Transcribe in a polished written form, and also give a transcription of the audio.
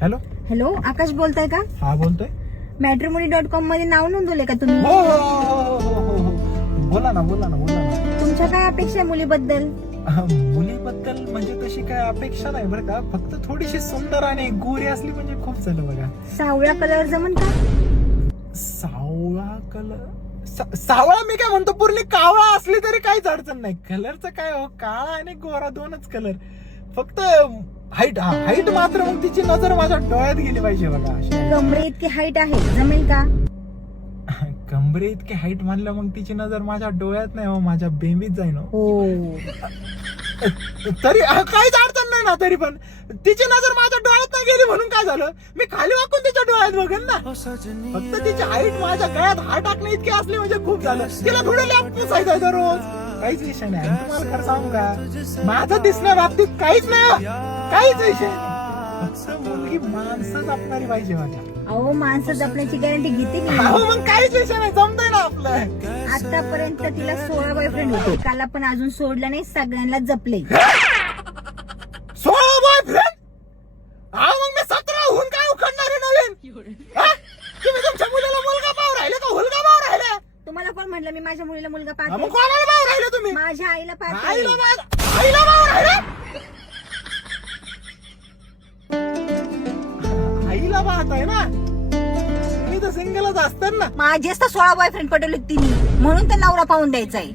Hello hello, आकाश बोलताय का? हा बोलतोय. matrimony.com मध्ये नाव नोंदवले का तुम्ही? हो हो हो हो हो हो. बोला ना. तुमच्या काय अपेक्षा आहे मुलीबद्दल? मुलीबद्दल म्हणजे तशी काय अपेक्षा नाही बरं का, फक्त थोडीशी सुंदर आणि गोरी असली म्हणजे खूप झालं बघा. सावळा कलर जमन का? सावळा कलर सावळा मी काय म्हणतो, पूर्ण कावळा असली तरी काहीच अडचण नाही. कलरचं काय हो, काळा आणि गोरा दोनच कलर. फक्त हाईट मात्र मग तिची नजर माझ्या डोळ्यात गेली पाहिजे बघा. कमरे इतकी हाईट आहे, जमेल का? कमरे इतकी हाईट म्हणलं मग तिची नजर माझ्या डोळ्यात नाही हो, माझ्या बेंबीत जाईन हो. तरी काहीच अडचण नाही ना, तरी पण तिची नजर माझ्या डोळ्यात नाही गेली म्हणून काय झालं, मी खाली वाकून तिच्या डोळ्यात बघेन ना. फक्त तिची हाईट माझ्या गळ्यात हात टाकणे इतकी असली म्हणजे खूप झालं. तिला थोडं लॅप पुसायचं दररोज, काहीच विषय नाही. आणि तुम्हाला खरं सांगू का, माझं दिसण्या बाबतीत काहीच नाही, काहीच विषय नाही. फक्त मुलगी माणसं जपणारी पाहिजे माझ्या. अहो, माणसं जपण्याची गॅरंटी घेते मी. मग काहीच विषय नाही, जमतंय ना आपलं. आतापर्यंत तिला 16 बॉयफ्रेंड होते, काला पण अजून सोडलं नाही, सगळ्यांना जपले. 16 बॉयफ्रेंड? मग मी 17 होऊन काय उखडणार आहे नवीन? तुम्ही तुमच्या मुलीला मुलगा पाहू राहिले का हुलगा पाहू राहिले? तुम्हाला कोण म्हटलं मी माझ्या मुलीला मुलगा मग पाहते? कोणाला पाहू राहिले तुम्ही? माझ्या आईला पाहते. आईला पाहू राहिले? आईला पाहताय ना, मी तर सिंगलच असतात ना. माझेच तर 16 बॉयफ्रेंड पटवले तिने, म्हणून तर नवरा पाहून द्यायचा आहे.